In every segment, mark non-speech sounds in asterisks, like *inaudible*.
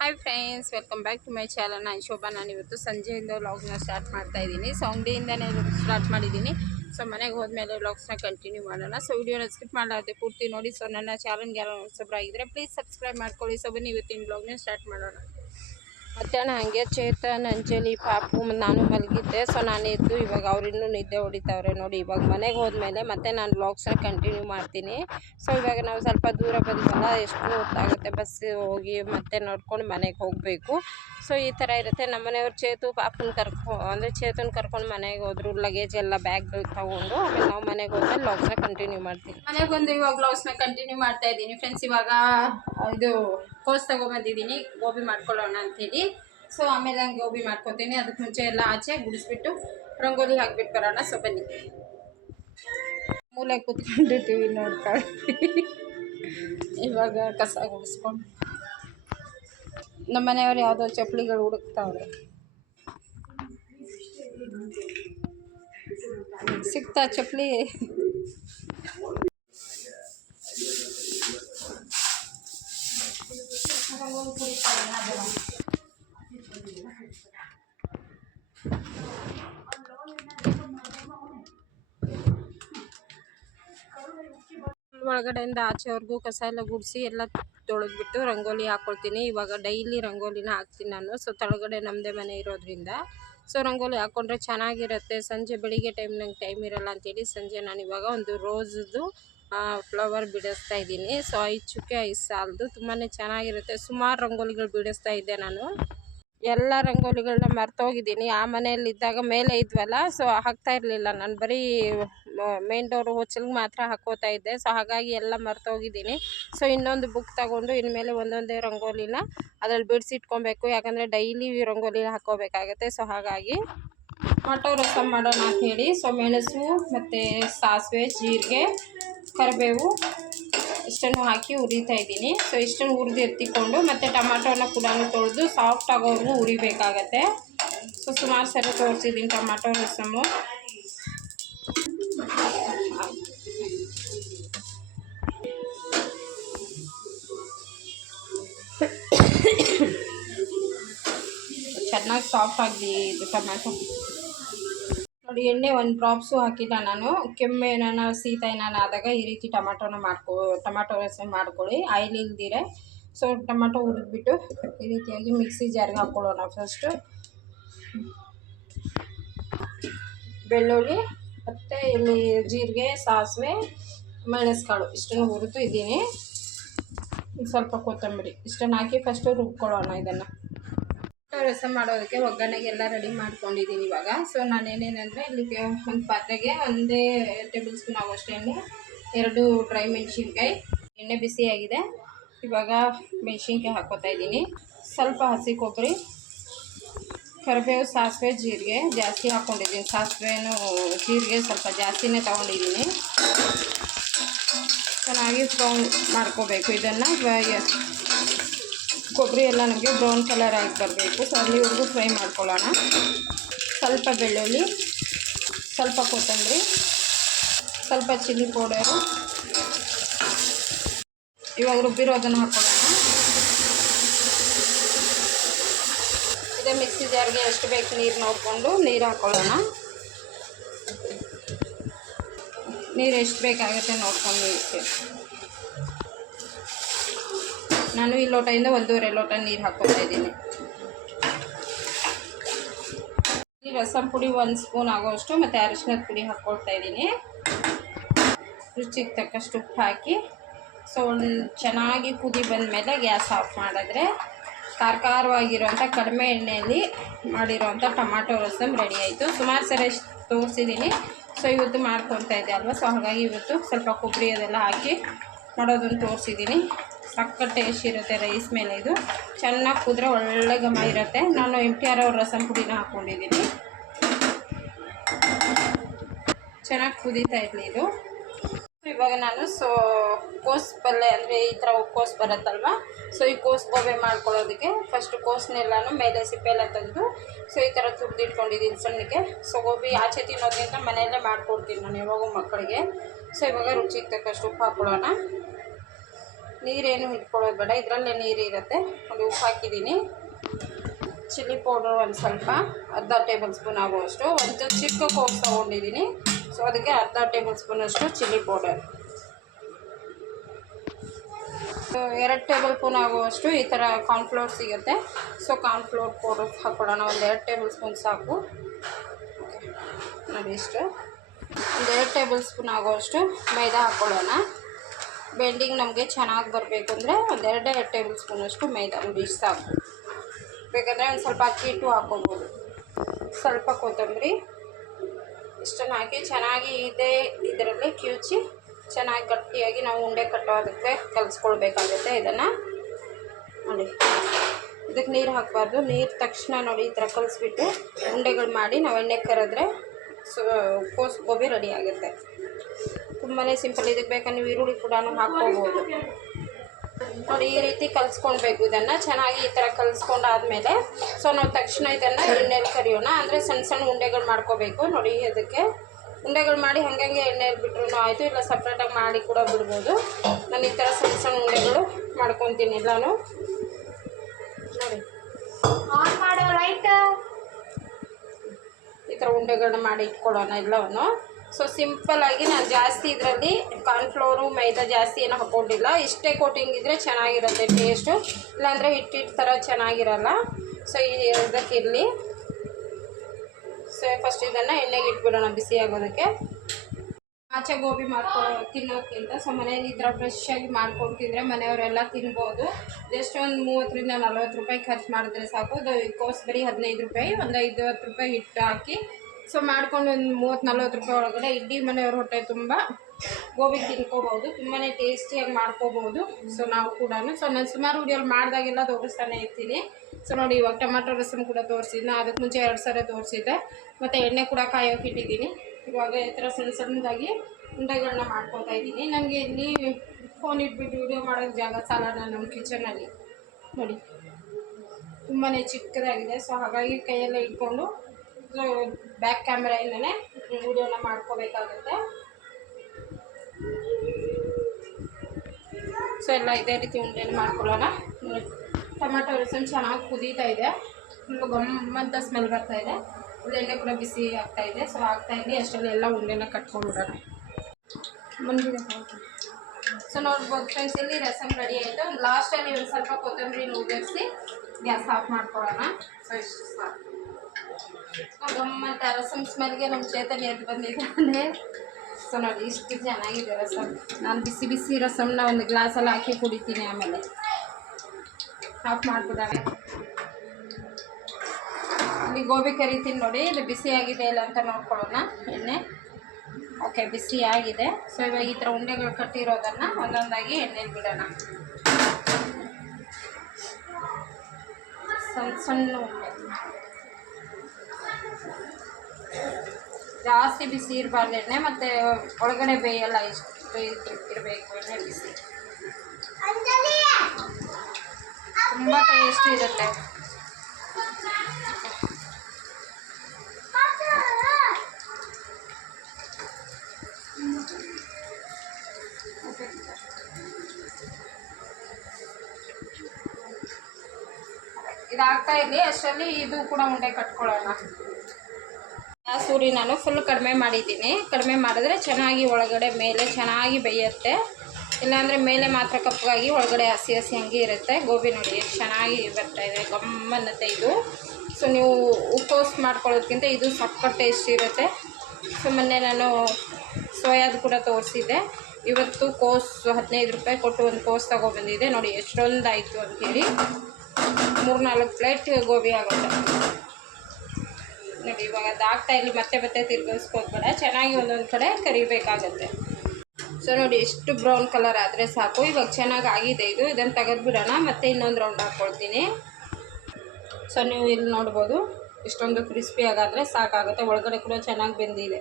Hi friends welcome back to my channel ನಾನು ಶೋಭಾ. ನಾನು ಇವತ್ತು ಸಂಜೆಯಿಂದ ವ್ಲಾಗ್ನ ಸ್ಟಾರ್ಟ್ ಮಾಡ್ತಾ ಇದ್ದೀನಿ. ಸೊ ಅಂಗಡಿಯಿಂದನೇ ಸ್ಟಾರ್ಟ್ ಮಾಡಿದ್ದೀನಿ. ಸೊ ಮನೆಗೆ ಹೋದ್ಮೇಲೆ ವ್ಲಾಗ್ಸ್ನ ಕಂಟಿನ್ಯೂ ಮಾಡೋಣ. ಸೊ ವಿಡಿಯೋನ ಸ್ಕಿಪ್ ಮಾಡಲಾರ್ದೆ ಪೂರ್ತಿ ನೋಡಿ. ಸೊ ನನ್ನ ಚಾನಲ್ಗೆ ಯಾರು ಆಗಿದ್ರೆ ಪ್ಲೀಸ್ ಸಬ್ಸ್ಕ್ರೈಬ್ ಮಾಡ್ಕೊಳ್ಳಿ. ಸೊ ಬನ್ನಿ, ಇವತ್ತಿನ ವ್ಲಾಗ್ನ ಸ್ಟಾರ್ಟ್ ಮಾಡೋಣ. ಮಧ್ಯಾಹ್ನ ಹಾಗೆ ಚೇತನ್, ಅಂಜಲಿ, ಪಾಪು, ನಾನು ಮಲಗಿದ್ದೆ. ಸೊ ನಾನು ಎದ್ದು ಇವಾಗ ಅವ್ರಿನ್ನೂ ನಿದ್ದೆ ಹೊಡಿತಾವ್ರೆ ನೋಡಿ. ಇವಾಗ ಮನೆಗೆ ಹೋದ್ಮೇಲೆ ಮತ್ತೆ ನಾನು ವ್ಲಾಗ್ಸ್ನ ಕಂಟಿನ್ಯೂ ಮಾಡ್ತೀನಿ. ಸೊ ಇವಾಗ ನಾವು ಸ್ವಲ್ಪ ದೂರ ಬಂದ್ವಲ್ಲ, ಎಷ್ಟು ಹೊತ್ತಾಗುತ್ತೆ ಬಸ್ ಹೋಗಿ ಮತ್ತೆ ನೋಡ್ಕೊಂಡು ಮನೆಗೆ ಹೋಗಬೇಕು. ಸೊ ಈ ಥರ ಇರುತ್ತೆ. ನಮ್ಮ ಮನೆಯವ್ರು ಚೇತು, ಪಾಪನ ಕರ್ಕೊ, ಅಂದರೆ ಚೇತನ್ ಕರ್ಕೊಂಡು ಮನೆಗೆ ಹೋದ್ರು ಲಗೇಜ್ ಎಲ್ಲ ಬ್ಯಾಗ್ಗಳು ತಗೊಂಡು, ಆಮೇಲೆ ನಾವು ಮನೆಗೆ ಹೋದ್ಮೇಲೆ ವ್ಲಾಗ್ಸ್ನ ಕಂಟಿನ್ಯೂ ಮಾಡ್ತೀನಿ ಮನೆಗೆ ಬಂದು ಇವಾಗ ವ್ಲಾಗ್ಸ್ನ ಕಂಟಿನ್ಯೂ ಮಾಡ್ತಾ ಇದ್ದೀನಿ. ಫ್ರೆಂಡ್ಸ್ ಇವಾಗ ಇದು ಕೋಸ್ ತಗೊಬಂದಿದ್ದೀನಿ ಗೋಬಿ ಮಾಡ್ಕೊಳ್ಳೋಣ ಅಂತೇಳಿ. ಸೊ ಆಮೇಲೆ ಹಂಗೆ ಗೋಬಿ ಮಾಡ್ಕೊತೀನಿ. ಅದಕ್ಕೆ ಮುಂಚೆ ಎಲ್ಲ ಆಚೆ ಗುಡಿಸ್ಬಿಟ್ಟು ರಂಗೋಲಿ ಹಾಕ್ಬಿಟ್ಟು ಬರೋಣ. ಸೊ ಬನ್ನಿ. ಮೂಲೆ ಕೂತ್ಕೊಂಡು ಟಿ ವಿ ನೋಡ್ತಾಳೆ ಇವಾಗ ಕಸ ಗುಡಿಸ್ಕೊಂಡು. ನಮ್ಮ ಮನೆಯವ್ರು ಯಾವುದೋ ಚಪ್ಪಲಿಗಳು ಹುಡುಕ್ತಾವ್ರೆ. ಸಿಗ್ತಾ ಚಪ್ಪಲಿ? ಒಳಗಡೆಯಿಂದ ಆಚೆವರೆಗೂ ಕಸ ಎಲ್ಲ ಗುಡಿಸಿ ಎಲ್ಲ ತೊಳೆದ್ಬಿಟ್ಟು ರಂಗೋಲಿ ಹಾಕ್ಕೊಳ್ತೀನಿ ಇವಾಗ ಡೈಲಿ ರಂಗೋಲಿನ ಹಾಕ್ತೀನಿ ನಾನು. ಸೊ ತೊಳಗಡೆ ನಮ್ಮದೇ ಮನೆ ಇರೋದ್ರಿಂದ. ಸೊ ರಂಗೋಲಿ ಹಾಕ್ಕೊಂಡ್ರೆ ಚೆನ್ನಾಗಿರುತ್ತೆ. ಸಂಜೆ ಬೆಳಿಗ್ಗೆ ಟೈಮ್ ನಂಗೆ ಟೈಮ್ ಇರಲ್ಲ ಅಂತೇಳಿ ಸಂಜೆ ನಾನು ಇವಾಗ ಒಂದು ರೋಸ್ದು ಫ್ಲವರ್ ಬಿಡಿಸ್ತಾ ಇದ್ದೀನಿ. ಸೊ ಐದು ಚುಕ್ಕೆ ಐದು ಸಾಲದು. ತುಂಬಾ ಚೆನ್ನಾಗಿರುತ್ತೆ. ಸುಮಾರು ರಂಗೋಲಿಗಳು ಬಿಡಿಸ್ತಾ ಇದ್ದೆ ನಾನು. ಎಲ್ಲ ರಂಗೋಲಿಗಳನ್ನ ಮರ್ತೋಗಿದ್ದೀನಿ ಆ ಮನೆಯಲ್ಲಿದ್ದಾಗ ಮೇಲೆ ಇದ್ವಲ್ಲ ಸೊ ಹಾಕ್ತಾ ಇರಲಿಲ್ಲ. ನಾನು ಬರೀ ಮೇನ್ ಡೋರು ಹೊಚ್ಚಲ್ಗೆ ಮಾತ್ರ ಹಾಕೋತಾ ಇದ್ದೆ. ಸೊ ಹಾಗಾಗಿ ಎಲ್ಲ ಮರ್ತೋಗಿದ್ದೀನಿ ಸೊ ಇನ್ನೊಂದು ಬುಕ್ ತಗೊಂಡು ಇನ್ಮೇಲೆ ಒಂದೊಂದೇ ರಂಗೋಲಿನ ಅದ್ರಲ್ಲಿ ಬಿಡಿಸಿಟ್ಕೊಬೇಕು ಯಾಕಂದರೆ ಡೈಲಿ ರಂಗೋಲಿ ಹಾಕೋಬೇಕಾಗತ್ತೆ ಸೊ ಹಾಗಾಗಿ ಮಟೋ ರಸಮ್ ಮಾಡೋಣ ಅಂತ ಹೇಳಿ. ಸೊ ಮೆಣಸು ಮತ್ತು ಸಾಸಿವೆ, ಜೀರಿಗೆ, ಕರಿಬೇವು ಇಷ್ಟನ್ನು ಹಾಕಿ ಉರಿತಾ ಇದ್ದೀನಿ. ಸೊ ಇಷ್ಟನ್ನು ಹುರಿದು ಎತ್ತಿಕೊಂಡು ಮತ್ತು ಟೊಮಾಟೋನ ಕೂಡ ತೊಳೆದು ಸಾಫ್ಟ್ ಆಗೋವರೆಗೂ ಹುರಿಬೇಕಾಗತ್ತೆ. ಸೊ ಸುಮಾರು ಸರಿ ತೋರಿಸಿದ್ದೀನಿ ಟೊಮಾಟೊ ರಸಮು. *coughs* ಚೆನ್ನಾಗಿ ಸಾಫ್ಟ್ ಆಗಿ ಇದು ಟೊಮ್ಯಾಟೊ ಎಣ್ಣೆ ಒಂದು ಡ್ರಾಪ್ಸು ಹಾಕಿಲ್ಲ ನಾನು. ಕೆಮ್ಮು ಏನಾನ, ಶೀತ ಏನಾನ ಆದಾಗ ಈ ರೀತಿ ಟೊಮಾಟೋನ ಮಾಡ್ಕೊ, ಟೊಮಾಟೊ ರಸ ಮಾಡ್ಕೊಳ್ಳಿ. ಆಯಿಲ್ ಇಲ್ದಿರೆ ಸೊ, ಟೊಮಾಟೊ ಹುರಿದ್ಬಿಟ್ಟು ಈ ರೀತಿಯಾಗಿ ಮಿಕ್ಸಿ ಜಾರ್ಗೆ ಹಾಕ್ಕೊಳ್ಳೋಣ ಫಸ್ಟು ಬೆಳ್ಳುಳ್ಳಿ, ಮತ್ತು ಇಲ್ಲಿ ಜೀರಿಗೆ, ಸಾಸಿವೆ, ಮೆಣಸ್ಕಾಳು ಇಷ್ಟನ್ನು ಹುರಿದು ಇದ್ದೀನಿ. ಸ್ವಲ್ಪ ಕೊತ್ತಂಬರಿ ಇಷ್ಟನ್ನು ಹಾಕಿ ಫಸ್ಟು ರುಬ್ಕೊಳ್ಳೋಣ ಇದನ್ನು. ರಸ ಮಾಡೋದಕ್ಕೆ ಒಗ್ಗರಣೆಗೆಲ್ಲ ರೆಡಿ ಮಾಡ್ಕೊಂಡಿದ್ದೀನಿ ಇವಾಗ. ಸೊ ನಾನು ಏನೇನಂದರೆ ಇಲ್ಲಿಗೆ ಒಂದು ಪಾತ್ರೆಗೆ ಒಂದೇ ಟೇಬಲ್ ಸ್ಪೂನ್ ಆಗೋಷ್ಟು ಎಣ್ಣೆ, ಎರಡು ಡ್ರೈ ಮೆಣಸಿನ್ಕಾಯಿ. ಎಣ್ಣೆ ಬಿಸಿಯಾಗಿದೆ ಇವಾಗ ಮೆಣಸಿನ್ಕಾಯಿ ಹಾಕೋತಾ ಇದ್ದೀನಿ. ಸ್ವಲ್ಪ ಹಸಿ ಕೊಬ್ಬರಿ, ಕರಿಬೇವು, ಸಾಸಿವೆ, ಜೀರಿಗೆ ಜಾಸ್ತಿ ಹಾಕ್ಕೊಂಡಿದ್ದೀನಿ ಸಾಸಿವೆನೂ ಜೀರಿಗೆ ಸ್ವಲ್ಪ ಜಾಸ್ತಿನೇ ತೊಗೊಂಡಿದ್ದೀನಿ. ಚೆನ್ನಾಗಿ ಫ್ರೈ ಮಾಡ್ಕೋಬೇಕು ಇದನ್ನು. ಕೊಬ್ಬರಿ ಎಲ್ಲ ನಮಗೆ ಬ್ರೌನ್ ಕಲರ್ ಆಗಿ ಬರಬೇಕು. ಸೊ ಅಲ್ಲಿವರೆಗೂ ಫ್ರೈ ಮಾಡ್ಕೊಳ್ಳೋಣ. ಸ್ವಲ್ಪ ಬೆಳ್ಳುಳ್ಳಿ, ಸ್ವಲ್ಪ ಕೊತ್ತಂಬರಿ, ಸ್ವಲ್ಪ ಚಿಲ್ಲಿ ಪೌಡರು. ಇವಾಗ ರುಬ್ಬಿರೋದನ್ನು ಹಾಕ್ಕೊಳ್ಳೋಣ ಇದೇ ಮಿಕ್ಸಿ ಜಾರ್ಗೆ ಎಷ್ಟು ಬೇಕು ನೀರು ನೋಡಿಕೊಂಡು ನೀರು ಹಾಕ್ಕೊಳ್ಳೋಣ ನೀರು ಎಷ್ಟು ಬೇಕಾಗುತ್ತೆ ನೋಡ್ಕೊಂಡು ನೀರು ನಾನು ಈ ಲೋಟದಿಂದ ಒಂದೂವರೆ ಲೋಟ ನೀರು ಹಾಕ್ಕೊತಾ ಇದ್ದೀನಿ. ರಸಂ ಪುಡಿ ಒಂದು ಸ್ಪೂನ್ ಆಗೋಷ್ಟು ಮತ್ತು ಅರಿಶಿನದ ಪುಡಿ ಹಾಕ್ಕೊಳ್ತಾ ಇದ್ದೀನಿ. ರುಚಿಗೆ ತಕ್ಕಷ್ಟು ಉಪ್ಪು ಹಾಕಿ, ಸೊ ಒಂದು ಚೆನ್ನಾಗಿ ಕುದಿ ಬಂದಮೇಲೆ ಗ್ಯಾಸ್ ಆಫ್ ಮಾಡಿದ್ರೆ ಖಾರ ಖಾರವಾಗಿರುವಂಥ ಕಡಿಮೆ ಎಣ್ಣೆಯಲ್ಲಿ ಮಾಡಿರೋವಂಥ ಟೊಮಾಟೊ ರಸಮ್ ರೆಡಿ ಆಯಿತು. ಸುಮಾರು ಸರಿ ತೋರಿಸಿದ್ದೀನಿ ಸೊ ಇವತ್ತು ಮಾಡ್ಕೊತಾ ಇದ್ದೆ ಅಲ್ವಾ? ಸೊ ಹಾಗಾಗಿ ಇವತ್ತು ಸ್ವಲ್ಪ ಕೊಬ್ಬರಿ ಅದೆಲ್ಲ ಹಾಕಿ ಮಾಡೋದನ್ನು ತೋರಿಸಿದ್ದೀನಿ ಸಕ್ಕ ಟೇಸ್ಟ್ ಇರುತ್ತೆ ರೈಸ್ ಮೇಲೆ ಇದು. ಚೆನ್ನಾಗಿ ಕುದ್ರೆ ಒಳ್ಳೆ ಘಮ ಇರುತ್ತೆ. ನಾನು ಎಂ ಟಿ ಆರ್ ಅವ್ರ ರಸಂ ಪುಡಿನ ಹಾಕ್ಕೊಂಡಿದ್ದೀನಿ ಚೆನ್ನಾಗಿ ಕುದೀತಾ ಇರಲಿ ಇದು. ಇವಾಗ ನಾನು ಸೊ, ಕೋಸ್ ಪಲ್ಯ ಅಂದರೆ ಈ ಥರ ಕೋಸ್ ಬರುತ್ತಲ್ವ? ಸೊ, ಈ ಕೋಸ್ ಗೋಬೆ ಮಾಡ್ಕೊಳ್ಳೋದಕ್ಕೆ ಫಸ್ಟ್ ಕೋಸ್ನೆಲ್ಲನೂ ಮೇಲೆ ಸಿಪ್ಪೆ ಎಲ್ಲ ತೆಗೆದು, ಸೊ, ಈ ಥರ ತುರಿದಿಟ್ಕೊಂಡಿದ್ದೀನಿ ಸಣ್ಣಕ್ಕೆ. ಸೊ, ಗೋಬಿ ಆಚೆ ತಿನ್ನೋದ್ರಿಂದ ಮನೆಯಲ್ಲೇ ಮಾಡ್ಕೊಡ್ತೀನಿ ನಾನು ಯಾವಾಗೂ ಮಕ್ಕಳಿಗೆ. ಸೊ, ಇವಾಗ ರುಚಿಗೆ ತಕ್ಕಷ್ಟು ಉಪ್ಪು ಹಾಕ್ಕೊಳ್ಳೋಣ. ನೀರೇನು ಇಟ್ಕೊಳ್ಳೋದು ಬೇಡ, ಇದರಲ್ಲೇ ನೀರು ಇರುತ್ತೆ. ಒಂದು ಉಪ್ಪು ಹಾಕಿದ್ದೀನಿ. ಚಿಲ್ಲಿ ಪೌಡರ್ ಒಂದು ಸ್ವಲ್ಪ, ಅರ್ಧ ಟೇಬಲ್ ಸ್ಪೂನ್ ಆಗುವಷ್ಟು. ಒಂದು ಚಿಕ್ಕ ಕೋಸ್ ತೊಗೊಂಡಿದ್ದೀನಿ. ಸೊ ಅದಕ್ಕೆ ಅರ್ಧ ಟೇಬಲ್ ಸ್ಪೂನಷ್ಟು ಚಿಲ್ಲಿ ಪೌಡರ್. ಎರಡು ಟೇಬಲ್ ಸ್ಪೂನ್ ಆಗುವಷ್ಟು ಈ ಥರ ಕಾರ್ನ್ಫ್ಲೋರ್ ಸಿಗುತ್ತೆ. ಸೊ ಕಾರ್ನ್ಫ್ಲೋರ್ ಪೌಡರ್ ಹಾಕ್ಕೊಳ್ಳೋಣ ಒಂದು ಎರಡು ಟೇಬಲ್ ಸ್ಪೂನ್ ಸಾಕು. ನೋಡಿ ಇಷ್ಟು. ಒಂದು ಎರಡು ಟೇಬಲ್ ಸ್ಪೂನ್ ಆಗುವಷ್ಟು ಮೈದಾ ಹಾಕ್ಕೊಳ್ಳೋಣ ಬೆಂಡಿಂಗ್ ನಮಗೆ ಚೆನ್ನಾಗಿ ಬರಬೇಕು ಅಂದರೆ ಒಂದೆರಡು ಟೇಬಲ್ ಸ್ಪೂನಷ್ಟು ಮೈದಾ ಇಷ್ಟು ಸಾಕು ಬೇಕಂದರೆ ಒಂದು ಸ್ವಲ್ಪ ಅಕ್ಕಿ ಹಿಟ್ಟು ಹಾಕೋಬೋದು. ಸ್ವಲ್ಪ ಕೊತ್ತಂಬರಿ. ಇಷ್ಟನ್ನು ಹಾಕಿ ಚೆನ್ನಾಗಿ ಇದೇ ಇದರಲ್ಲಿ ಕಿವುಚಿ. ಚೆನ್ನಾಗಿ ಗಟ್ಟಿಯಾಗಿ ನಾವು ಉಂಡೆ ಕಟ್ಟೋದಕ್ಕೆ ಕಲಿಸ್ಕೊಳ್ಬೇಕಾಗುತ್ತೆ ಇದನ್ನು. ನೋಡಿ. ಇದಕ್ಕೆ ನೀರು ಹಾಕಬಾರ್ದು. ನೀರು ತಕ್ಷಣ ನೋಡಿ ಈ ಥರ ಕಲಿಸ್ಬಿಟ್ಟು ಉಂಡೆಗಳು ಮಾಡಿ ನಾವು ಎಣ್ಣೆ ಕರೆದ್ರೆ ಸೊ ಕೋಸು ಗೋಬಿ ರೆಡಿ ಆಗುತ್ತೆ. ತುಂಬಾ ಸಿಂಪಲ್ ಇದಕ್ಕೆ ಬೇಕಾ ನೀವು ಈರುಳ್ಳಿ ಕೂಡ ಹಾಕ್ಕೋಬೋದು. ನೋಡಿ ಈ ರೀತಿ ಕಲಿಸ್ಕೊಳ್ಬೇಕು ಇದನ್ನು. ಚೆನ್ನಾಗಿ ಈ ಥರ ಕಲಿಸ್ಕೊಂಡಾದ್ಮೇಲೆ ಸೊ ನಾವು ತಕ್ಷಣ ಇದನ್ನು ಎಣ್ಣೆಲಿ ಕರಿಯೋಣ. ಅಂದರೆ ಸಣ್ಣ ಸಣ್ಣ ಉಂಡೆಗಳು ಮಾಡ್ಕೋಬೇಕು. ನೋಡಿ ಅದಕ್ಕೆ ಉಂಡೆಗಳು ಮಾಡಿ ಹಂಗಂಗೆ ಎಣ್ಣೆಲಿ ಬಿಟ್ರು ಆಯಿತು. ಇಲ್ಲ ಸಪ್ರೇಟಾಗಿ ಮಾಡಿ ಕೂಡ ಬಿಡ್ಬೋದು. ನಾನು ಈ ಥರ ಸಣ್ಣ ಸಣ್ಣ ಉಂಡೆಗಳು ಮಾಡ್ಕೊತೀನಿ ಎಲ್ಲನೂ ನೋಡಿ. ಈ ಥರ ಉಂಡೆಗಳನ್ನ ಮಾಡಿ ಇಟ್ಕೊಡೋಣ ಎಲ್ಲವನ್ನು. ಸೊ ಸಿಂಪಲ್ಲಾಗಿ ನಾನು ಜಾಸ್ತಿ ಇದರಲ್ಲಿ ಕಾರ್ನ್ಫ್ಲೋರು ಮೈದಾ ಜಾಸ್ತಿ ಏನು ಹಾಕ್ಕೊಂಡಿಲ್ಲ ಇಷ್ಟೇ ಕೋಟಿಂಗ್ ಇದ್ದರೆ ಚೆನ್ನಾಗಿರುತ್ತೆ ಟೇಸ್ಟು ಇಲ್ಲಾಂದರೆ ಹಿಟ್ಟಿಟ್ಟು ಥರ ಚೆನ್ನಾಗಿರಲ್ಲ. ಸೊ ಇದಕ್ಕಿರಲಿ ಸೊ ಫಸ್ಟ್ ಇದನ್ನು ಎಣ್ಣೆಗೆ ಇಟ್ಬಿಡೋಣ ಬಿಸಿ ಆಗೋದಕ್ಕೆ. ಆಚೆ ಗೋಬಿ ಮಾಡ್ಕೊ, ತಿನ್ನೋಕ್ಕಿಂತ ಸೊ ಮನೇಲಿ ಫ್ರೆಶ್ಶಾಗಿ ಫ್ರೆಶ್ ಆಗಿ ಮಾಡ್ಕೊಂಡು ತಿಂದರೆ ಮನೆಯವರೆಲ್ಲ ತಿನ್ಬೋದು. ಜಸ್ಟ್ ಒಂದು ಮೂವತ್ತರಿಂದ ನಲ್ವತ್ತು ರೂಪಾಯಿ ಖರ್ಚು ಮಾಡಿದ್ರೆ ಸಾಕು. ಅದು ಕೋಸ್ ಬರೀ ಹದಿನೈದು ರೂಪಾಯಿ, ಒಂದು ಐದು ರೂಪಾಯಿ ಹಿಟ್ಟು ಹಾಕಿ ಸೊ ಮಾಡ್ಕೊಂಡು ಒಂದು ಮೂವತ್ತು ನಲ್ವತ್ತು ರೂಪಾಯಿ ಒಳಗಡೆ ಇಡ್ಲಿ ಮನೆಯವ್ರ ಹೊಟ್ಟೆ ತುಂಬ ಗೋಬಿ ತಿನ್ಕೋಬಹುದು. ತುಂಬಾ ಟೇಸ್ಟಿಯಾಗಿ ಮಾಡ್ಕೋಬಹುದು. ಸೊ ನಾವು ಕೂಡ ಸೊ ನಾನು ಸುಮಾರು ವಿಡಿಯೋಲಿ ಮಾಡಿದಾಗೆಲ್ಲ ತೋರಿಸ್ತಾನೆ ಇರ್ತೀನಿ. ಸೊ ನೋಡಿ, ಇವಾಗ ಟೊಮೆಟೊ ರಸಮ್ ಕೂಡ ತೋರಿಸಿದ್ನ. ಅದಕ್ಕೆ ಮುಂಚೆ ಎರಡು ಸಾರಿ ತೋರಿಸಿದ್ದೆ. ಮತ್ತು ಎಣ್ಣೆ ಕೂಡ ಕಾಯೋಕೆ ಇಟ್ಟಿದ್ದೀನಿ. ಇವಾಗ ಈ ಥರ ಸಣ್ಣ ಸಣ್ಣದಾಗಿ ಉಂಡೆಗಳನ್ನ ಮಾಡ್ಕೊತಾ ಇದ್ದೀನಿ. ನನಗೆ ಇಲ್ಲಿ ಫೋನ್ ಇಟ್ಬಿಟ್ಟು ವಿಡಿಯೋ ಮಾಡೋಕ್ಕೆ ಜಾಗ ಸಾಲಲ್ಲ ನಮ್ಮ ಕಿಚನಲ್ಲಿ ನೋಡಿ ತುಂಬಾ ಚಿಕ್ಕದಾಗಿದೆ. ಸೊ ಹಾಗಾಗಿ ಕೈಯೆಲ್ಲ ಇಟ್ಕೊಂಡು ಬ್ಯಾಕ್ ಕ್ಯಾಮ್ರಾಯಿಂದನೇ ವಿಡಿಯೋನ ಮಾಡ್ಕೋಬೇಕಾಗುತ್ತೆ. ಸೊ ಎಲ್ಲ ಇದೇ ರೀತಿ ಉಂಡೆನ ಮಾಡ್ಕೊಳ್ಳೋಣ. ಟೊಮೆಟೊ ರಸಮ್ ಚೆನ್ನಾಗಿ ಕುದೀತಾ ಇದೆ. ಫುಲ್ಲು ಗಮ್ಮಂತ ಸ್ಮೆಲ್ ಬರ್ತಾ ಇದೆ. ಎಣ್ಣೆ ಕೂಡ ಬಿಸಿ ಆಗ್ತಾ ಇದೆ. ಸೊ ಆಗ್ತಾ ಇದೆ. ಅಷ್ಟರಲ್ಲಿ ಎಲ್ಲ ಉಂಡೆನ ಕಟ್ಕೊಂಡ್ಬಿಡೋಣ. ಬಿಡೋಣ ಸೊ ನೋಡ್ಬೋದು ಫ್ರೆಂಡ್ಸ್ ಇಲ್ಲಿ ರಸಮ್ ರೆಡಿ ಆಯಿತು. ಲಾಸ್ಟಲ್ಲಿ ಒಂದು ಸ್ವಲ್ಪ ಕೊತ್ತಂಬರಿ ನೂಗರಿಸಿ ಗ್ಯಾಸ್ ಆಫ್ ಮಾಡ್ಕೊಳ್ಳೋಣ. ಸೊ ಇಷ್ಟು ಸಾಕು. ಗಮ್ಮಂತ ರಸಮ್ ಸ್ಮೆಲ್ಗೆ ನಮ್ಮ ಚೇತನ ಎದ್ದು ಬಂದಿದ್ದಾನೆ ಸೊ ನೋಡಿ, ಇಷ್ಟು ಚೆನ್ನಾಗಿದೆ ರಸಮ್ ನಾನು ಬಿಸಿ ಬಿಸಿ ರಸಮ್ನ ಒಂದು ಗ್ಲಾಸಲ್ಲಿ ಹಾಕಿ ಕುಡಿತೀನಿ ಆಮೇಲೆ. ಆಫ್ ಮಾಡ್ಬಿಡೋಣ ಇಲ್ಲಿ ಗೋಬಿ ಕರಿತೀನಿ ನೋಡಿ, ಇದು ಬಿಸಿ ಆಗಿದೆ ಇಲ್ಲ ಅಂತ ನೋಡ್ಕೊಳ್ಳೋಣ ಎಣ್ಣೆ. ಓಕೆ ಬಿಸಿ ಆಗಿದೆ ಸೊ ಇವಾಗ ಈ ಥರ ಉಂಡೆಗಳು ಕಟ್ಟಿರೋದನ್ನು ಒಂದೊಂದಾಗಿ ಎಣ್ಣೆಲಿ ಬಿಡೋಣ. ಸಣ್ಣ ಸಣ್ಣ ಉಂಡೆ. ಜಾಸ್ತಿ ಬಿಸಿ ಇರಬಾರ್ದು ಎಣ್ಣೆ ಮತ್ತು ಒಳಗಡೆ ಬೇಯಲ್ಲ, ಇಷ್ಟು ಇರಬೇಕು, ಎಣ್ಣೆ ಬಿಸಿ. ತುಂಬ ಟೇಸ್ಟಿ ಇರುತ್ತೆ. ಇದಾಗ್ತಾ ಇರಲಿ ಅಷ್ಟರಲ್ಲಿ ಇದು ಕೂಡ ಉಂಡೆ ಕಟ್ಕೊಳ್ಳೋಣ. ಉರಿ ನಾನು ಫುಲ್ ಕಡಿಮೆ ಮಾಡಿದ್ದೀನಿ. ಕಡಿಮೆ ಮಾಡಿದ್ರೆ ಚೆನ್ನಾಗಿ ಒಳಗಡೆ ಮೇಲೆ ಚೆನ್ನಾಗಿ ಬೇಯುತ್ತೆ. ಇಲ್ಲಾಂದರೆ ಮೇಲೆ ಮಾತ್ರ ಕಪ್ಪಗಾಗಿ ಒಳಗಡೆ ಹಸಿ ಹಸಿ ಹಂಗೆ ಇರುತ್ತೆ. ಗೋಬಿ ನೋಡಿ ಎಷ್ಟು ಚೆನ್ನಾಗಿ ಬರ್ತಾ ಇದೆ. ಗಮ್ಮನ್ನತ್ತೆ ಇದು. ಸೊ ನೀವು ಉಪ್ಪೋಸ್ ಮಾಡ್ಕೊಳ್ಳೋದ್ಕಿಂತ ಇದು ಸಕ್ಕ ಟೇಸ್ಟ್ ಇರುತ್ತೆ. ಸೊ ಮೊನ್ನೆ ನಾನು ಸೋಯಾದ ಕೂಡ ತೋರಿಸಿದ್ದೆ. ಇವತ್ತು ಕೋಸ್ ಹದಿನೈದು ರೂಪಾಯಿ ಕೊಟ್ಟು ಒಂದು ಕೋಸ್ ತೊಗೊಬಂದಿದ್ದೆ ನೋಡಿ ಎಷ್ಟೊಂದಾಯಿತು ಅಂಥೇಳಿ. ಮೂರು ನಾಲ್ಕು ಪ್ಲೇಟ್ ಗೋಬಿ ಆಗುತ್ತೆ. ನೋಡಿ ಇವಾಗ ಅದಾಗ್ತಾ ಇಲ್ಲಿ ಮತ್ತೆ ಮತ್ತೆ ತಿರ್ಗಿಸ್ಕೋಬೇಡ ಚೆನ್ನಾಗಿ ಒಂದೊಂದು ಕಡೆ ಕರಿಬೇಕಾಗತ್ತೆ. ಸೊ ನೋಡಿ, ಎಷ್ಟು ಬ್ರೌನ್ ಕಲರ್ ಆದರೆ ಸಾಕು. ಇವಾಗ ಚೆನ್ನಾಗಿ ಆಗಿದೆ ಇದು. ಇದನ್ನು ತೆಗೆದ್ಬಿಡೋಣ. ಮತ್ತೆ ಇನ್ನೊಂದು ರೌಂಡ್ ಹಾಕ್ಕೊಳ್ತೀನಿ ಸೊ ನೀವು ಇಲ್ಲಿ ನೋಡ್ಬೋದು ಇಷ್ಟೊಂದು ಕ್ರಿಸ್ಪಿ ಆಗಾದರೆ ಸಾಕಾಗುತ್ತೆ. ಒಳಗಡೆ ಕೂಡ ಚೆನ್ನಾಗಿ ಬೆಂದಿದೆ.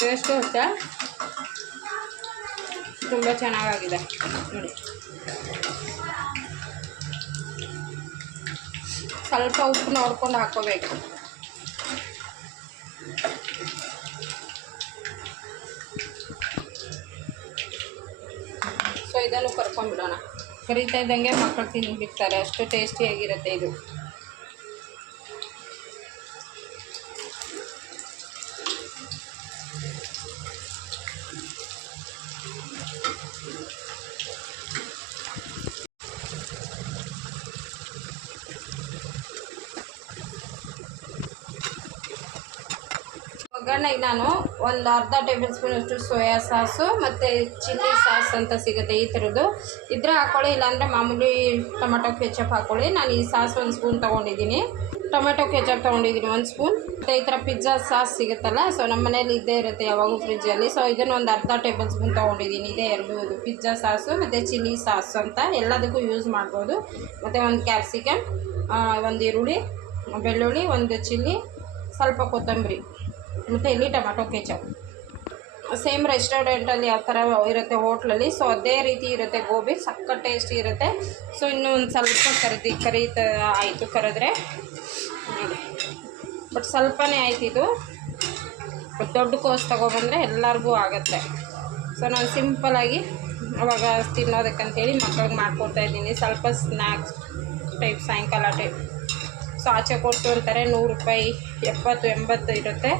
ಟೇಸ್ಟು ಅಂತ ತುಂಬ ಚೆನ್ನಾಗಾಗಿದೆ. ನೋಡಿ. ಸ್ವಲ್ಪ ಉಪ್ಪು ನೋಡ್ಕೊಂಡು ಹಾಕೋಬೇಕು. ಸೊ ಇದನ್ನು ಕರ್ಕೊಂಡ್ಬಿಡೋಣ. ಕರಿತಾ ಇದ್ದಂಗೆ ಮಕ್ಕಳು ತಿನ್ಬಿಡ್ತಾರೆ ಅಷ್ಟು ಟೇಸ್ಟಿಯಾಗಿರುತ್ತೆ ಇದು. ಒಗ್ಗರಣೆಗೆ ನಾನು. ಒಂದು ಅರ್ಧ ಟೇಬಲ್ ಸ್ಪೂನ್ ಅಷ್ಟು ಸೋಯಾ ಸಾಸು ಮತ್ತು ಚಿಲ್ಲಿ ಸಾಸ್ ಅಂತ ಸಿಗುತ್ತೆ ಈ ಥರದ್ದು. ಇದ್ರೆ ಹಾಕ್ಕೊಳ್ಳಿ ಇಲ್ಲಾಂದರೆ ಮಾಮೂಲಿ ಟೊಮೆಟೊ ಕೆಚಪ್ ಹಾಕ್ಕೊಳ್ಳಿ ನಾನು ಈ ಸಾಸ್ ಒಂದು ಸ್ಪೂನ್ ತೊಗೊಂಡಿದ್ದೀನಿ. ಟೊಮೆಟೊ ಕೆಚಪ್ ತೊಗೊಂಡಿದ್ದೀನಿ ಒಂದು ಸ್ಪೂನ್. ಮತ್ತು ಈ ಥರ ಪಿಜ್ಜಾ ಸಾಸ್ ಸಿಗುತ್ತಲ್ಲ, ಸೊ ನಮ್ಮ ಮನೇಲಿ ಇದ್ದೇ ಇರುತ್ತೆ ಯಾವಾಗೂ ಫ್ರಿಜ್ಜಲ್ಲಿ. ಸೊ ಇದನ್ನು ಒಂದು ಅರ್ಧ ಟೇಬಲ್ ಸ್ಪೂನ್ ತೊಗೊಂಡಿದ್ದೀನಿ. ಇದೇ ಎರಡು ಪಿಜ್ಜಾ ಸಾಸು ಮತ್ತು ಚಿಲ್ಲಿ ಸಾಸ್ ಅಂತ ಎಲ್ಲದಕ್ಕೂ ಯೂಸ್ ಮಾಡ್ಬೋದು. ಮತ್ತು ಒಂದು ಕ್ಯಾಪ್ಸಿಕಮ್ ಒಂದು ಈರುಳ್ಳಿ, ಬೆಳ್ಳುಳ್ಳಿ, ಒಂದು ಚಿಲ್ಲಿ, ಸ್ವಲ್ಪ ಕೊತ್ತಂಬರಿ. ಮತ್ತು ಇಲ್ಲಿ ಟೊಮೆಟೊ ಕೆಚಪ್ ಸೇಮ್ ರೆಸ್ಟೋರೆಂಟಲ್ಲಿ ಯಾವ ಥರ ಇರುತ್ತೆ ಹೋಟ್ಲಲ್ಲಿ ಸೊ ಅದೇ ರೀತಿ ಇರುತ್ತೆ ಗೋಬಿ ಸಕ್ಕ ಟೇಸ್ಟಿ ಇರುತ್ತೆ. ಸೊ ಇನ್ನೂ ಒಂದು ಸ್ವಲ್ಪ ಕರೆದಿ, ಕರೀತ ಆಯಿತು ಕರೆದ್ರೆ. ಬಟ್ ಸ್ವಲ್ಪನೇ ಆಯ್ತು ಇದು. ದೊಡ್ಡ ಕೋಸ್ ತೊಗೊಬಂದರೆ ಎಲ್ಲರಿಗೂ ಆಗುತ್ತೆ. ಸೊ ನಾನು ಸಿಂಪಲಾಗಿ ಅವಾಗ ತಿನ್ನೋದಕ್ಕಂತೇಳಿ ಮಕ್ಕಳಿಗೆ ಮಾಡ್ಕೊಡ್ತಾ ಇದ್ದೀನಿ. ಸ್ವಲ್ಪ ಸ್ನ್ಯಾಕ್ಸ್ ಟೈಪ್ ಸಾಯಂಕಾಲ ಟೈಪ್ ಸೊ ಆಚೆ ಕೊಟ್ಟು ಅಂತಾರೆ, ನೂರು ರೂಪಾಯಿ, ಎಪ್ಪತ್ತು, ಎಂಬತ್ತು ಇರುತ್ತೆ.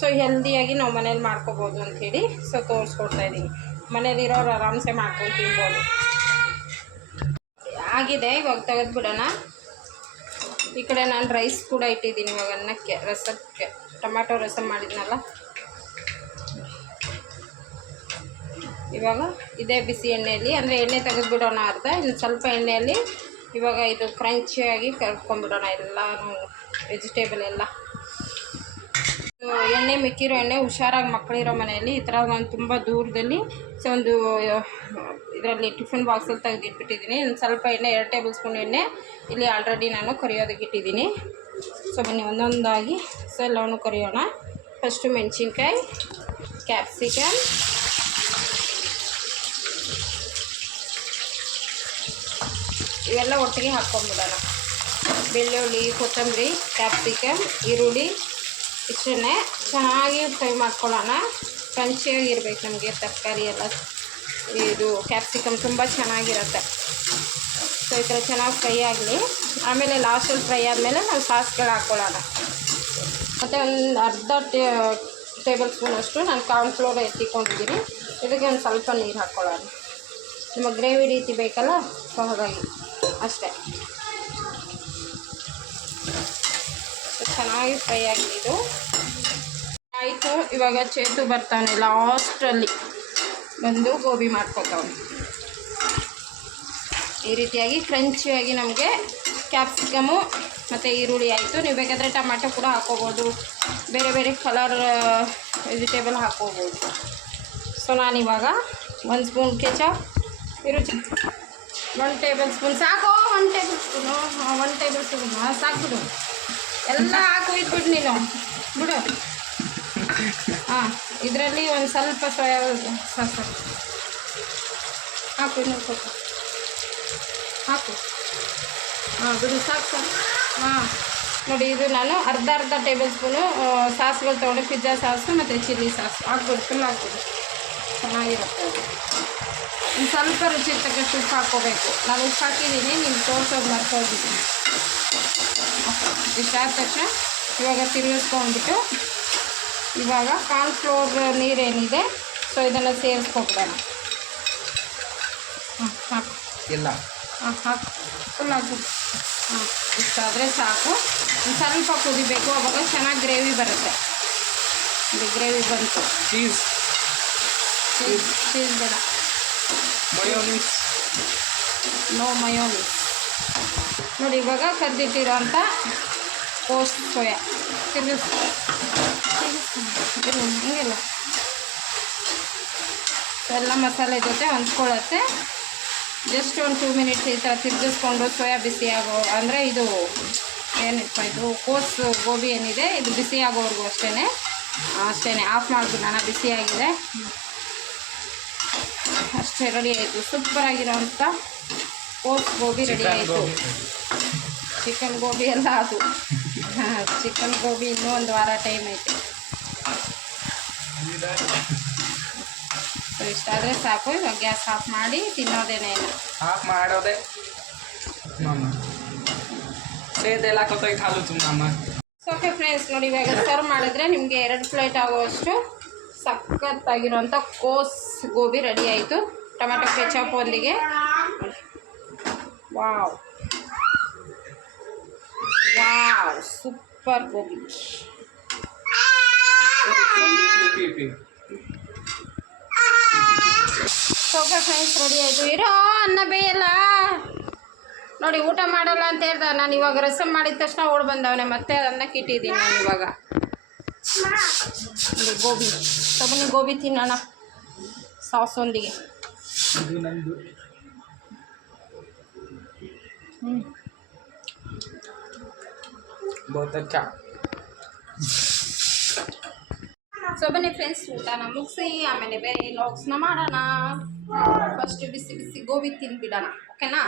ಸೊ ಹೆಲ್ದಿಯಾಗಿ ನಾವು ಮನೇಲಿ ಮಾಡ್ಕೋಬೋದು ಅಂಥೇಳಿ ಸೊ ತೋರಿಸ್ಕೊಡ್ತಾ ಇದ್ದೀನಿ. ಮನೇಲಿರೋರು ಆರಾಮ್ಸೆ ಮಾಡ್ಕೊಂಡು ತಿನ್ಬೋದು. ಆಗಿದೆ, ಇವಾಗ ತೆಗೆದ್ಬಿಡೋಣ. ಈ ಕಡೆ ನಾನು ರೈಸ್ ಕೂಡ ಇಟ್ಟಿದ್ದೀನಿ ಇವಾಗ ಅನ್ನಕ್ಕೆ, ರಸಕ್ಕೆ. ಟೊಮ್ಯಾಟೊ ರಸ ಮಾಡಿದ್ನಲ್ಲ? ಇವಾಗ ಇದೇ ಬಿಸಿ ಎಣ್ಣೆಯಲ್ಲಿ, ಅಂದರೆ ಎಣ್ಣೆ ತೆಗೆದ್ಬಿಡೋಣ ಅರ್ಧ, ಇನ್ನು ಸ್ವಲ್ಪ ಎಣ್ಣೆಯಲ್ಲಿ ಇವಾಗ ಇದು ಕ್ರಂಚಿಯಾಗಿ ಕರ್ಕೊಂಡ್ಬಿಡೋಣ. ಎಲ್ಲನೂ ವೆಜಿಟೇಬಲ್ ಎಲ್ಲ. ಎಣ್ಣೆ ಮಿಕ್ಕಿರೋ ಎಣ್ಣೆ ಹುಷಾರಾಗಿ ಮಕ್ಕಳಿರೋ ಮನೆಯಲ್ಲಿ ಈ ಥರ ನಾನು ತುಂಬ ದೂರದಲ್ಲಿ ಸೊ ಒಂದು ಇದರಲ್ಲಿ ಟಿಫಿನ್ ಬಾಕ್ಸಲ್ಲಿ ತೆಗೆದಿಟ್ಬಿಟ್ಟಿದ್ದೀನಿ. ಒಂದು ಸ್ವಲ್ಪ ಎಣ್ಣೆ, ಎರಡು ಟೇಬಲ್ ಸ್ಪೂನ್ ಎಣ್ಣೆ ಇಲ್ಲಿ ಆಲ್ರೆಡಿ ನಾನು ಕರಿಯೋದಕ್ಕೆ ಇಟ್ಟಿದ್ದೀನಿ. ಸೊ ಬನ್ನಿ, ಒಂದೊಂದಾಗಿ ಸೊ ಎಲ್ಲವನ್ನು ಕರಿಯೋಣ. ಫಸ್ಟು ಮೆಣಸಿನ್ಕಾಯಿ, ಕ್ಯಾಪ್ಸಿಕಮ್. ಇವೆಲ್ಲ ಒಟ್ಟಿಗೆ ಹಾಕ್ಕೊಂಬಿಡೋಣ. ಬೆಳ್ಳುಳ್ಳಿ, ಕೊತ್ತಂಬರಿ, ಕ್ಯಾಪ್ಸಿಕಮ್, ಈರುಳ್ಳಿ. ಇಷ್ಟನ್ನೇ ಚೆನ್ನಾಗಿ ಫ್ರೈ ಮಾಡ್ಕೊಳ್ಳೋಣ. ಕ್ರಂಚಿಯಾಗಿರ್ಬೇಕು ನಮಗೆ ತರಕಾರಿ ಎಲ್ಲ. ಇದು ಕ್ಯಾಪ್ಸಿಕಮ್ ತುಂಬ ಚೆನ್ನಾಗಿರುತ್ತೆ. ಸೊ ಈ ಥರ ಚೆನ್ನಾಗಿ ಫ್ರೈ ಆಗಲಿ. ಆಮೇಲೆ ಲಾಸ್ಟಲ್ಲಿ ಫ್ರೈ ಆದಮೇಲೆ ನಾವು ಸಾಸ್ಗಳು ಹಾಕ್ಕೊಳ್ಳೋಣ ಮತ್ತು ಒಂದು ಅರ್ಧ ಟೇಬಲ್ ಸ್ಪೂನಷ್ಟು ನಾನು ಕಾರ್ನ್ಫ್ಲೋರ್ ಎತ್ತಿಕೊಂಡಿದ್ದೀನಿ. ಇದಕ್ಕೆ ಒಂದು ಸ್ವಲ್ಪ ನೀರು ಹಾಕ್ಕೊಳ್ಳೋಣ ನಿಮಗೆ ಗ್ರೇವಿ ರೀತಿ ಬೇಕಲ್ಲ, ಸೊ ಹಾಗಾಗಿ ಅಷ್ಟೇ ಸೊ ಚೆನ್ನಾಗಿ ಫ್ರೈ ಆಗಿದ್ದು. ಆಯಿತು, ಇವಾಗ ಚೇತು ಬರ್ತಾನೆ ಲಾಸ್ಟಲ್ಲಿ. ಬಂದು ಗೋಬಿ ಮಾಡ್ಕೊತಾವೆ ಈ ರೀತಿಯಾಗಿ ಕ್ರಂಚಿಯಾಗಿ ನಮಗೆ ಕ್ಯಾಪ್ಸಿಕಮು ಮತ್ತು ಈರುಳ್ಳಿ ಆಯಿತು. ನೀವು ಬೇಕಾದರೆ ಟೊಮೆಟೊ ಕೂಡ ಹಾಕ್ಕೋಬೋದು ಬೇರೆ ಬೇರೆ ಕಲರ್ ವೆಜಿಟೇಬಲ್ ಹಾಕ್ಕೋಬೋದು ಸೊ, ನಾನಿವಾಗ ಒಂದು ಸ್ಪೂನ್ ಕೆಚಪ್ ಇರುಚಿ ಒನ್ ಟೇಬಲ್ ಸ್ಪೂನ್ ಸಾಕು one table spoon one table spoon? ಸಾಕು ಎಲ್ಲ ಹಾಕಿ ಒಯ್ದ್ಬಿಡು ನೀನು. ಬಿಡು. ಹಾಂ, ಇದರಲ್ಲಿ ಒಂದು ಸ್ವಲ್ಪ ಸೋಯಾ ಸಾಸ್ ಹಾಕು. ಇನ್ನೊಂದು ಸ್ವಲ್ಪ. ಹಾಕು. ಹಾಂ, ಬಿಡು, ಸಾಕು ಸಾಕು. ಹಾಂ. ನೋಡಿ, ಇದು ನಾನು ಅರ್ಧ ಅರ್ಧ ಟೇಬಲ್ ಸ್ಪೂನು ಸಾಸ್ಗಳು ತೊಗೊಂಡು ಪಿಜ್ಜಾ ಸಾಸು ಮತ್ತು ಚಿಲ್ಲಿ ಸಾಸ್. ಹಾಕ್ಬಿಡು ಫುಲ್ ಹಾಕ್ಬಿಡು ಚೆನ್ನಾಗಿರುತ್ತೆ ಅದು. ಒಂದು ಸ್ವಲ್ಪ ರುಚಿ ತಕ್ಕಷ್ಟು ಉಪ್ಪು ಹಾಕ್ಕೋಬೇಕು. ನಾನು ಉಪ್ಪು ಹಾಕಿದ್ದೀನಿ ನಿಮ್ಗೆ ತೋರಿಸೋದು ಮರ್ತೋಗಿದ್ದೀನಿ ಇಷ್ಟ ಆದ ತಕ್ಷಣ ಇವಾಗ ತಿರುಗಿಸ್ಕೊಂಡ್ಬಿಟ್ಟು ಇವಾಗ ಕಾರ್ನ್ಫ್ಲೋರ್ ನೀರೇನಿದೆ ಸೊ ಇದನ್ನು ಸೇರಿಸ್ಕೊಬಿಡೋಣ. ಹಾಂ ಹಾಕು. ಇಲ್ಲ. ಹಾಂ ಹಾಕು. ಫುಲ್ ಹಾಕು ಹಾಂ ಇಷ್ಟಾದರೆ ಸಾಕು. ಒಂದು ಸ್ವಲ್ಪ ಕುದಿಬೇಕು ಅವಾಗ ಚೆನ್ನಾಗಿ ಗ್ರೇವಿ ಬರುತ್ತೆ. ಇಲ್ಲಿ ಗ್ರೇವಿ ಬಂತು. ಚೀಸ್ ಚೀಸ್ ಚೀಸ್ ಬೇಡ. ಮಯೋನೀಸ್ ನೋ ಮಯೋನೀಸ್ ನೋಡಿ ಇವಾಗ ಕದ್ದಿಟ್ಟಿರೋ ಕೋಸ್ ಸೋಯಾ ತಿರ್ಗಿಸ್ ಹಂಗಿಲ್ಲ ಎಲ್ಲ ಮಸಾಲೆ ಜೊತೆ ಹೊಂದ್ಕೊಳ್ಳುತ್ತೆ ಜಸ್ಟ್ ಒಂದು ಟೂ ಮಿನಿಟ್ಸ್ ಈ ಥರ ತಿರ್ಗಿಸ್ಕೊಂಡು ಸೋಯಾ ಬಿಸಿ ಆಗೋ ಅಂದರೆ ಇದು ಏನಿಪ್ಪ ಇದು ಕೋಸ್ ಗೋಬಿ ಏನಿದೆ ಇದು ಬಿಸಿ ಆಗೋವರೆಗೂ ಅಷ್ಟೇ ಅಷ್ಟೇ ಆಫ್ ಮಾಡಿಬಿಡೋಣ ಬಿಸಿಯಾಗಿದೆ ಅಷ್ಟೇ ರೆಡಿ ಆಯಿತು ಸೂಪರಾಗಿರೋಂಥ ಕೋಸ್ ಗೋಬಿ ರೆಡಿ ಚಿಕನ್ ಆಯಿತು ಗೋಬಿ ಚಿಕನ್ ಗೋಬಿ ಎಲ್ಲ ಅದು ಚಿಕನ್ ಗೋಬಿ ಇನ್ನೂ ಒಂದು ವಾರ ಟೈಮ್ ಐತೆ. ಸೊ ಇಷ್ಟ ಆದರೆ ಸಾಕು ಇವಾಗ ಗ್ಯಾಸ್ ಆಫ್ ಮಾಡಿ ತಿನ್ನೋದೇನೇ ಇಲ್ಲ. ಆಫ್ ಮಾಡೋದೆ. ಸೇದೆಲ್ಲ ಹಾಕೋತೈತೆ ಹಾಲು ಮಾಮ. ಸೊ ಓಕೆ ಫ್ರೆಂಡ್ಸ್ ನೋಡಿ ಇವಾಗ ಸರ್ವ್ ಮಾಡಿದ್ರೆ ನಿಮಗೆ ಎರಡು ಪ್ಲೇಟ್ ಆಗುವಷ್ಟು ಸಖತ್ತಾಗಿರೋಂಥ ಕೋಸ್ ಗೋಬಿ ರೆಡಿ ಆಯಿತು. ಟೊಮೆಟೊ ಕೆಚಪ್ ಒಂದಿಗೆ. Wow wow super gobi. Friends ready ಆಯಿತು. ಇರೋ ಅನ್ನ ಬೇಯಲ್ಲ. ನೋಡಿ ಊಟ ಮಾಡಲ್ಲ ಅಂತ ಹೇಳ್ದ. ನಾನು ಇವಾಗ ರಸಮ್ ಮಾಡಿದ ತಕ್ಷಣ ಓಡ್ ಬಂದವನೆ. ಮತ್ತೆ ಅನ್ನಕ್ಕೆ ಇಟ್ಟಿದ್ದೀನಿ ನಾನು ಇವಾಗ. ಗೋಬಿ. ತಗೊಂಡು ಗೋಬಿ ತಿನ್ನೋಣ. ಸಾಸ್ ಒಂದಿಗೆ ಇದು ನಂದು. ಹ್ಞೂ ಬಹುತ್ अच्छा ಸೊ ಬನ್ನಿ ಫ್ರೆಂಡ್ಸ್ ಊಟನ ಮುಗಿಸಿ ಆಮೇಲೆ ಬೇರೆ ಲಾಗ್ಸ್ನ ಮಾಡೋಣ. ಫಸ್ಟ್ ಬಿಸಿ ಬಿಸಿ ಗೋಬಿ ತಿಂದ್ಬಿಡೋಣ ಓಕೆನಾ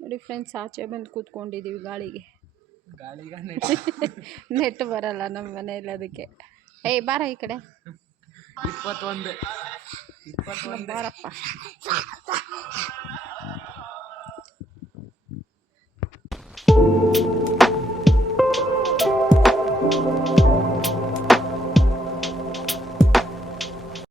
ನೋಡಿ ಫ್ರೆಂಡ್ಸ್ ಆಚೆ ಬಂದು ಕೂತ್ಕೊಂಡಿದ್ದೀವಿ ಗಾಳಿಗೆ. *laughs* ನೆಟ್. ಬರಲ್ಲ ನಮ್ಮ ಮನೆಯಲ್ಲಿ ಅದಕ್ಕೆ. ಏಯ್ ಬಾರ ಈ ಕಡೆ. ಇಪ್ಪತ್ತೊಂದು. ಬಾರಪ್ಪ.